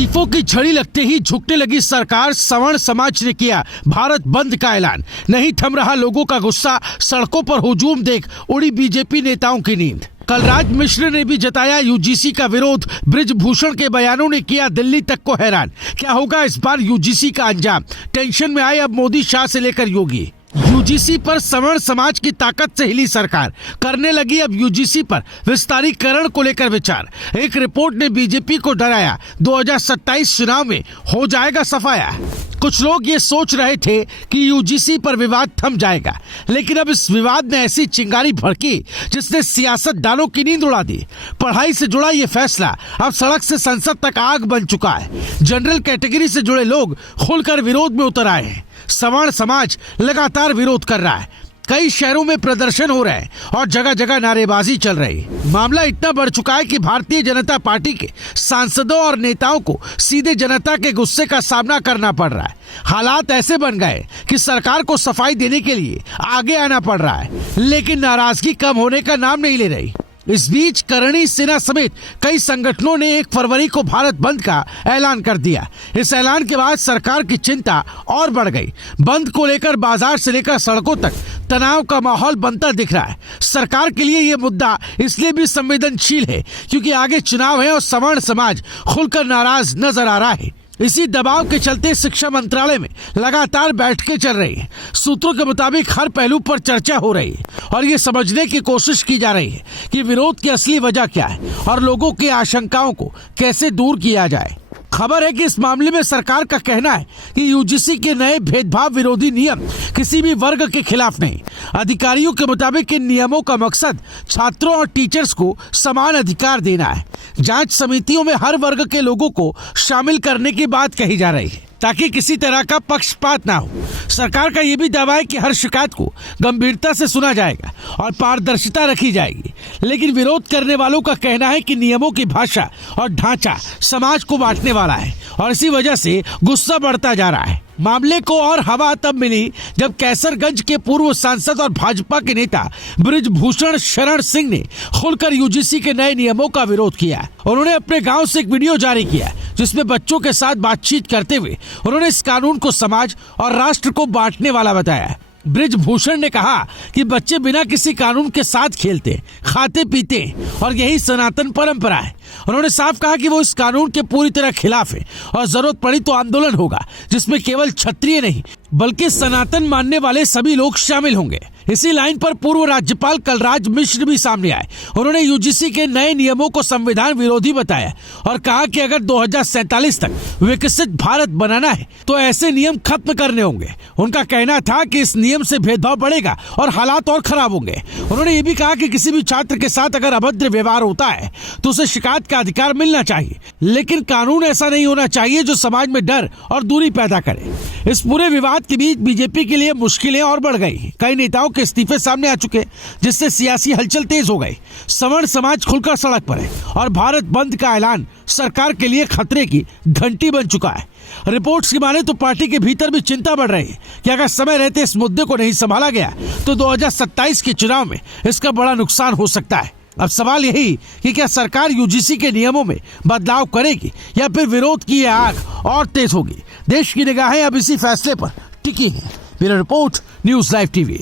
इस्तीफों की झड़ी लगते ही झुकने लगी सरकार। सवर्ण समाज ने किया भारत बंद का ऐलान। नहीं थम रहा लोगों का गुस्सा, सड़कों पर हुजूम देख उड़ी बीजेपी नेताओं की नींद। कलराज मिश्र ने भी जताया यूजीसी का विरोध। बृजभूषण के बयानों ने किया दिल्ली तक को हैरान। क्या होगा इस बार यूजीसी का अंजाम? टेंशन में आए अब मोदी, शाह से लेकर योगी। यूजीसी पर सवर्ण समाज की ताकत से हिली सरकार, करने लगी अब यूजीसी पर विस्तारीकरण को लेकर विचार। एक रिपोर्ट ने बीजेपी को डराया, 2027 चुनाव में हो जाएगा सफाया। कुछ लोग ये सोच रहे थे कि यूजीसी पर विवाद थम जाएगा, लेकिन अब इस विवाद ने ऐसी चिंगारी भड़की जिसने सियासतदानों की नींद उड़ा दी। पढ़ाई से जुड़ा ये फैसला अब सड़क से संसद तक आग बन चुका है। जनरल कैटेगरी से जुड़े लोग खुलकर विरोध में उतर आए हैं। सवर्ण समाज लगातार विरोध कर रहा है। कई शहरों में प्रदर्शन हो रहे हैं और जगह जगह नारेबाजी चल रही है। मामला इतना बढ़ चुका है कि भारतीय जनता पार्टी के सांसदों और नेताओं को सीधे जनता के गुस्से का सामना करना पड़ रहा है। हालात ऐसे बन गए कि सरकार को सफाई देने के लिए आगे आना पड़ रहा है, लेकिन नाराजगी कम होने का नाम नहीं ले रही। इस बीच करणी सेना समेत कई संगठनों ने 1 फरवरी को भारत बंद का ऐलान कर दिया। इस ऐलान के बाद सरकार की चिंता और बढ़ गई। बंद को लेकर बाजार से लेकर सड़कों तक तनाव का माहौल बनता दिख रहा है। सरकार के लिए यह मुद्दा इसलिए भी संवेदनशील है क्योंकि आगे चुनाव है और सवर्ण समाज खुलकर नाराज नजर आ रहा है। इसी दबाव के चलते शिक्षा मंत्रालय में लगातार बैठकें चल रही हैं। सूत्रों के मुताबिक हर पहलू पर चर्चा हो रही है और ये समझने की कोशिश की जा रही है कि विरोध की असली वजह क्या है और लोगों की आशंकाओं को कैसे दूर किया जाए। खबर है कि इस मामले में सरकार का कहना है कि यूजीसी के नए भेदभाव विरोधी नियम किसी भी वर्ग के खिलाफ नहीं। अधिकारियों के मुताबिक इन नियमों का मकसद छात्रों और टीचर्स को समान अधिकार देना है। जांच समितियों में हर वर्ग के लोगों को शामिल करने की बात कही जा रही है ताकि किसी तरह का पक्षपात ना हो। सरकार का यह भी दावा है कि हर शिकायत को गंभीरता से सुना जाएगा और पारदर्शिता रखी जाएगी। लेकिन विरोध करने वालों का कहना है कि नियमों की भाषा और ढांचा समाज को बांटने वाला है और इसी वजह से गुस्सा बढ़ता जा रहा है। मामले को और हवा तब मिली जब कैसरगंज के पूर्व सांसद और भाजपा के नेता बृजभूषण शरण सिंह ने खुलकर यूजीसी के नए नियमों का विरोध किया। उन्होंने अपने गांव से एक वीडियो जारी किया जिसमें बच्चों के साथ बातचीत करते हुए उन्होंने इस कानून को समाज और राष्ट्र को बांटने वाला बताया। बृजभूषण ने कहा कि बच्चे बिना किसी कानून के साथ खेलते, खाते पीते और यही सनातन परंपरा है। उन्होंने साफ कहा कि वो इस कानून के पूरी तरह खिलाफ है और जरूरत पड़ी तो आंदोलन होगा जिसमें केवल क्षत्रिय नहीं बल्कि सनातन मानने वाले सभी लोग शामिल होंगे। इसी लाइन पर पूर्व राज्यपाल कलराज मिश्र भी सामने आए। उन्होंने यूजीसी के नए नियमों को संविधान विरोधी बताया और कहा कि अगर 2047 तक विकसित भारत बनाना है तो ऐसे नियम खत्म करने होंगे। उनका कहना था कि इस नियम से भेदभाव बढ़ेगा और हालात और खराब होंगे। उन्होंने ये भी कहा कि किसी भी छात्र के साथ अगर अभद्र व्यवहार होता है तो उसे शिकायत का अधिकार मिलना चाहिए, लेकिन कानून ऐसा नहीं होना चाहिए जो समाज में डर और दूरी पैदा करे। इस पूरे विवाद के बीच बीजेपी के लिए मुश्किलें और बढ़ गई। कई नेताओं के इस्तीफे सामने आ चुके जिससे सियासी हलचल तेज हो गई। सवर्ण समाज खुलकर सड़क पर है और भारत बंद का ऐलान सरकार के लिए खतरे की घंटी बन चुका है। रिपोर्ट्स की माने तो पार्टी के भीतर भी चिंता बढ़ रही है कि अगर समय रहते इस मुद्दे को नहीं संभाला गया तो 2027 के चुनाव में इसका बड़ा नुकसान हो सकता है। अब सवाल यही कि क्या सरकार यूजीसी के नियमों में बदलाव करेगी या फिर विरोध की यह आग और तेज होगी। देश की निगाहें अब इसी फैसले पर टिकी हैं। Bureau report, news live TV.